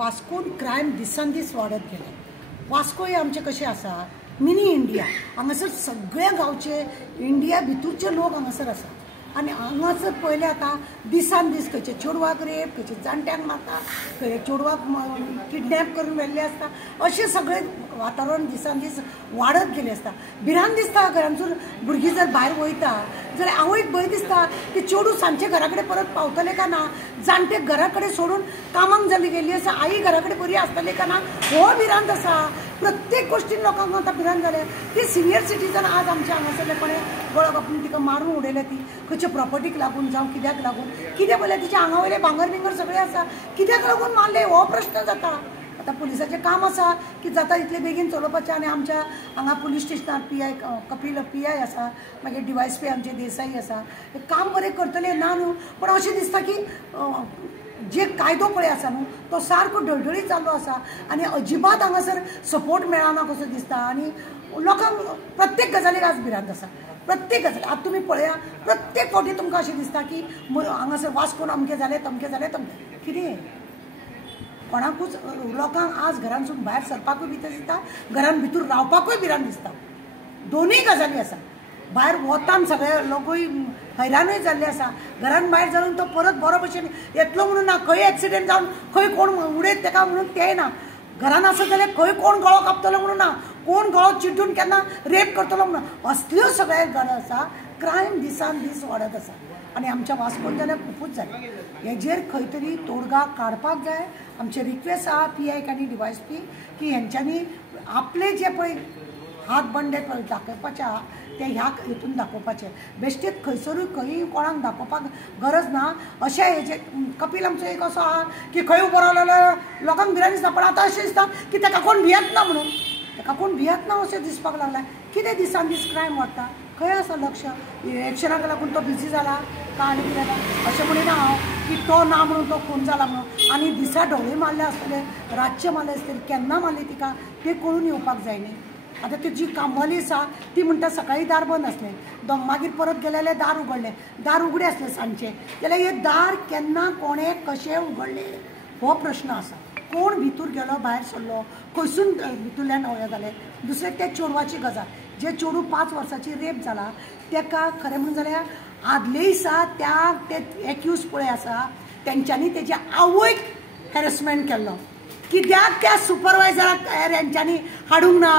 वास्कोन crime दिसान दीस वाडत गेले। वास्को हे आमचे कशें आसा मिनी इंडिया, हांगासर सगळे गांवचे इंडिया भितरचे लोक हांगासर आसा आनी हांगासर पयले आतां दिसान दीस खंयचे चेडवाक रेप, खंयचे जाणट्यांक मारता, खंय चेडवाक किडनॅप करून व्हेल्ले आसता, अशें सगळें वातावरण दिसान दीस वाडत गेलें आसता। भिरांत दिसता घरांतून भुरगीं जर भायर वयता जाल्यार आवयक भंय दिसता की चेडूं सांजचे घरा कडेन परत पावतले काय ना, जाणटे घरा कडेन सोडून कामाक जाल्ली गेल्ली आसा, आई घरा कडेन बरी आसतली काय ना, हो भिरांत आसा। प्रत्येक गोष्टीन लोकांक आतां भिरांत जाले। ती सिनियर सिटीजन आज आमच्या हांगासरले कोणें गळो कापून तिका मारून उडयले, ती खंयच्या प्रॉपर्टीक लागून जावं कित्याक लागून, कितें पळयलें तिच्या आंगा वयले भांगर बिंगर सगळें आसा, कित्याक लागून मारले हो प्रश्न जाता। आतां पुलिसाचें काम आसा की जाता इतले बेगीन चलोवपाचें आनी आमच्या हांगा पुलीस स्टेशनार PI कपिल PI आसा, मागीर DYSP आमचे देसाई आसा, काम बरें करतले ना न्हू, पण अशें दिसता की जे कायदो पळय आसा न्हू तो सारको ढळढळीत जाल्लो आसा आनी अजिबात हांगासर सपोर्ट मेळना कसो दिसता आनी लोकांक प्रत्येक गजालीक आज भिरांत आसा। प्रत्येक गजाल आतां तुमी पळया, प्रत्येक फावटी तुमकां अशें दिसता की हांगासर वास्कोन अमकें जालें तमकें जालें तमकें कितें कोणाकूच लोकांक आज घरांतसून भायर सरपाकूय भितर दिसता, घरान भितर रावपाकूय भिरांत दिसता। दोनूय गजाली आसा। भायर वतान सगळे लोकूय हैराणूय जाल्ले आसा, घरान भायर जावन तो परत बरो भशेन येतलो म्हणून ना, खंय एक्सिडेंट जावन खंय कोण उडयत तेका म्हणून तेंय ना, घरान आसत जाल्यार खंय कोण गळो कापतलो म्हणून ना, कोण गळो चिड्डून केन्ना रेप करतलो म्हणून, असल्यो सगळ्या गजाली आसा। क्रायम दिसान दीस वाडत आसा आनी आमच्या वास्कोन जाल्यार खूपच जालें। हेजेर खंय तरी तोडगा काडपाक जाय। आमचे रिक्वेस्ट आहा PI आनी DYSP की हेंच्यांनी आपले जे पळय हात बंडे दाखोवपाचे आहा ते ह्या हितून दाखोवपाचे, बेश्टेच खंयसरूय खंय कोणाक दाखोवपाक गरज ना। अशें हेजे कपिल आमचो एक असो आहा की खंय उबो रावलो लोकांक भिरांत दिसता, पण आतां अशें दिसता की ताका कोण भियेत ना म्हणून, ताका कोण भियेत ना अशें दिसपाक लागला। कितें दिसान दीस क्रायम वाडटा, खंय आसा लक्ष? इलेक्शनाक लागून तो बिजी जाला काय आनी कितें जाता अशें म्हणिना हांव की तो ना म्हणून तो खून जाला म्हणून, आनी दिसा ढवळे मारले आसतले, रातचे मारले आसतले, केन्ना मारले तिका तें कळून येवपाक जाय न्ही। आतां ती जी कामवाली आसा ती म्हणटा सकाळी दार बंद आसलें, मागीर परत गेले जाल्यार दार उगडलें, दार उगडें आसलें सांजचें, जाल्यार हे दार केन्ना कोणें कशें उगडलें हो प्रश्न आसा। कोण भितर गेलो भायर सरलो, खंयसून भितरल्यान हें जालें। दुसरें ते चेडवाची गजाल, जे चेडूं 5 वर्साची रेप जाला तेका खरें म्हणून जाल्यार आदले दिसा त्या ते एक्यूज पळय आसा तेंच्यांनी तेच्या आवयक हॅरेसमेंट केल्लो, कित्याक त्या सुपरवायझराक हेंच्यांनी हाडूंक ना।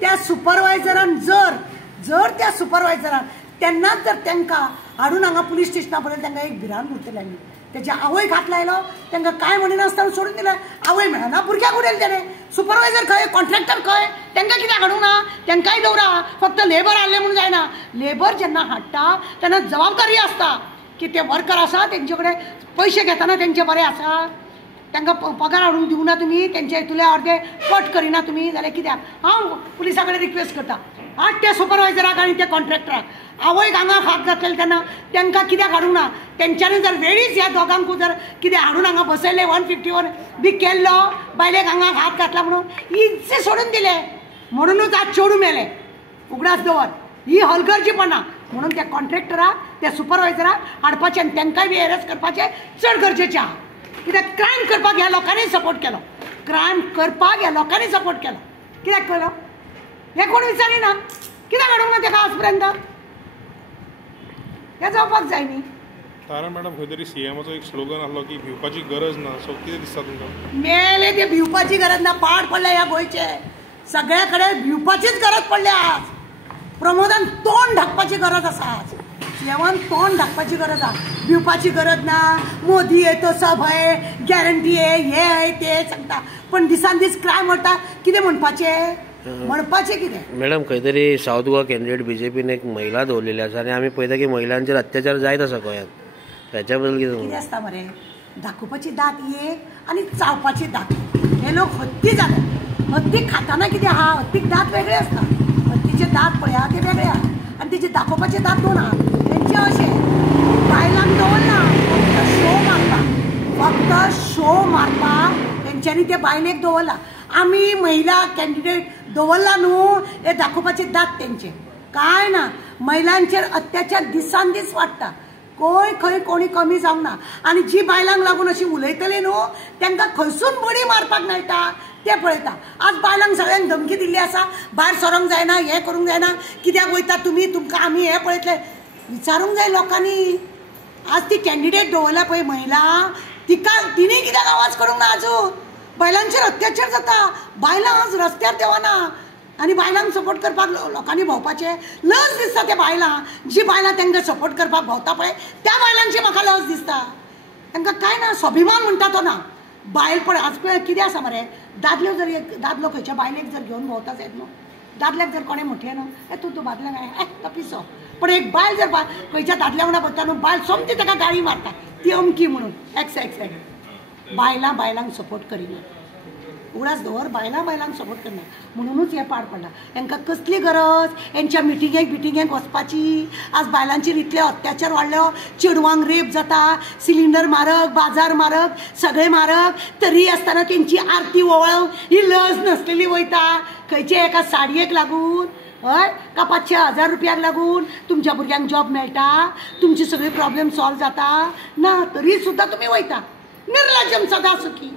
त्या सुपरवायझरान जर त्या सुपरवायझरान तेन्नाच जर तांकां हाडून हांगा पुलीस स्टेशना पर्यंत तांकां एक भिरांत उरतली आसली, तेच्या आवयक हात लायलो, तांकां कांय म्हणिनासतना सोडून दिलें, आवय मेळना, भुरग्याक उडयलें तेणें, सुपरवायझर खंय, कॉन्ट्रॅक्टर खंय, तांकां कित्याक हाडूंक ना, तांकांय दवरा, फक्त लेबर हाडलें म्हणून जायना। लेबर जेन्ना हाडटा तेन्ना जबाबदारी आसता की ते वर्कर आसा तेंचे कडेन पयशे घेतना तेंचे बरें आसा, तांकां पगार हाडून दिवना तुमी, तेंचे हितूले अर्दे कट करिना तुमी, जाल्यार कित्याक? हांव पुलिसा कडेन रिक्वेस्ट करता, हाड त्या सुपरवायझराक आनी त्या कॉन्ट्रॅक्टराक, आवयक हांगा हात घातलेले तेन्ना तांकां कित्याक हाडूंक ना? तेंच्यांनी जर वेळीच ह्या दोगांकूय जर कितें हाडून हांगा बसयले 151 बी केल्लो, बायलेक हांगा हात घातला म्हणून इज्जे सोडून दिले, म्हणूनच आज चेडूं मेले। उगडास दवर ही हलगर्जीपणा म्हणून त्या कॉन्ट्रॅक्टराक त्या सुपरवायझराक हाडपाचें आनी तांकांय बी एरेस्ट करपाचें चड गरजेचें आहा। कित्याक क्रायम करपाक ह्या लोकांनी सपोर्ट केलो, क्रायम करपाक ह्या लोकांनी सपोर्ट केलो, कित्याक केलो हें कोण विचारिना, कित्याक हाडूंक ना ताका आज पर्यंत? हें जावपाक जाय न्ही। तारा मॅडम खंय तरी CMचो एक स्लोगन आसलो की भिवपाची गरज ना, सो कितें दिसता तुमकां? मेले ते भिवपाची गरज ना, पाड पडले ह्या गोंयचे, सगळे कडेन भिवपाचीच गरज पडल्या आज। प्रमोदान तोंड धाकपाची गरज आसा आज, जेवण तोंड धाकपाची गरज आहा, भिवपाची गरज ना। मोदी आहे तो सब है, गॅरंटी आहे, हे आहे ते सांगता, पण दिसान दीस क्रायम वाडटा, कितें म्हणपाचें कितें? मॅडम खंय तरी साऊथ गोवा कॅन्डिडेट BJPन एक महिला दवरलेली आसा आनी आमी पळयता की महिलांचेर अत्याचार जायत आसा गोंयांत, त्याच्या बद्दल कितें आसता मरे? दाखोवपाची दात एक आनी चावपाची दात, हे लोक हत्ती जाले, हत्ती खाताना कितें आहा, हत्तीक दात वेगळे आसता, हत्तीचे दात पळया ते वेगळे आहा आनी तेचे दाखोवपाचे दात दोन आहा। तेंचे अशें बायलांक दवरना, फक्त शो मारपाक तेंच्यांनी ते बायलेक दवरला। आमी महिला कॅन्डिडेट दवरला न्हू, हे दाखोवपाचे दात तेंचे, काय ना। महिलांचेर अत्याचार दिसान दीस वाडटा, कोय खंय कोणी कमी जावंक ना आनी जी बायलांक लागून अशी उलयतली न्हू तांकां खंयसून बडी मारपाक मेळटा ते पळयता. आज बायलांक सगळ्यांक धमकी दिल्ली आसा भायर सरोंक जायना हें करूंक जायना कित्याक वयता तुमी तुमकां आमी हें पळयतले. विचारूंक जाय लोकांनी. आज ती कॅन्डिडेट दवरल्या पळय महिला तिणें कित्याक आवाज करूंक ना आजून. बायलांचेर अत्याचार जाता. बायलां आज रस्त्यार देवाना आनी बायलांक सपोर्ट करपाक लोकांनी भोंवपाचें. लज दिसता त्या बायलां जी बायलां तांकां सपोर्ट करपाक भोंवता पळय त्या बायलांची म्हाका लज दिसता. तांकां कांय ना स्वाभिमान म्हणटा तो ना. बायल पळय आज पळय कितें आसा मरे दादलो जर एक दादलो खंयच्या बायलेक जर घेवन भोंवता जायत न्हू दादल्याक जर कोणें म्हटलें न्हू तूं बादल्याक तो पिसो पण एक बायल जर खंयच्या दादल्या वांगडा भोंवता न्हू बायल सोमती ताका गाळी मारता ती अमकी म्हणून एक्स बायलांक सपोर्ट करिना. उगडास दवर बायलांक सपोर्ट करना म्हणूनच हें पाड पडला. तांकां कसली गरज हेंच्या मिटिंगेक वचपाची. आज बायलांचेर इतले अत्याचार वाडलो. चेडवांक रेप जाता सिलिंडर म्हारग बाजार म्हारग सगळें म्हारग तरी आसतना तेंची आरती ओवळोवंक ही लज नासलेली वयता. खंयचे एका साडयेक लागून हय का 500,000 रुपयांक लागून तुमच्या भुरग्यांक जॉब मेळटा तुमची सगळी प्रॉब्लेम सॉल्व जाता ना तरी सुद्दां तुमी वयता. निर्लज्जम सदा सुखी.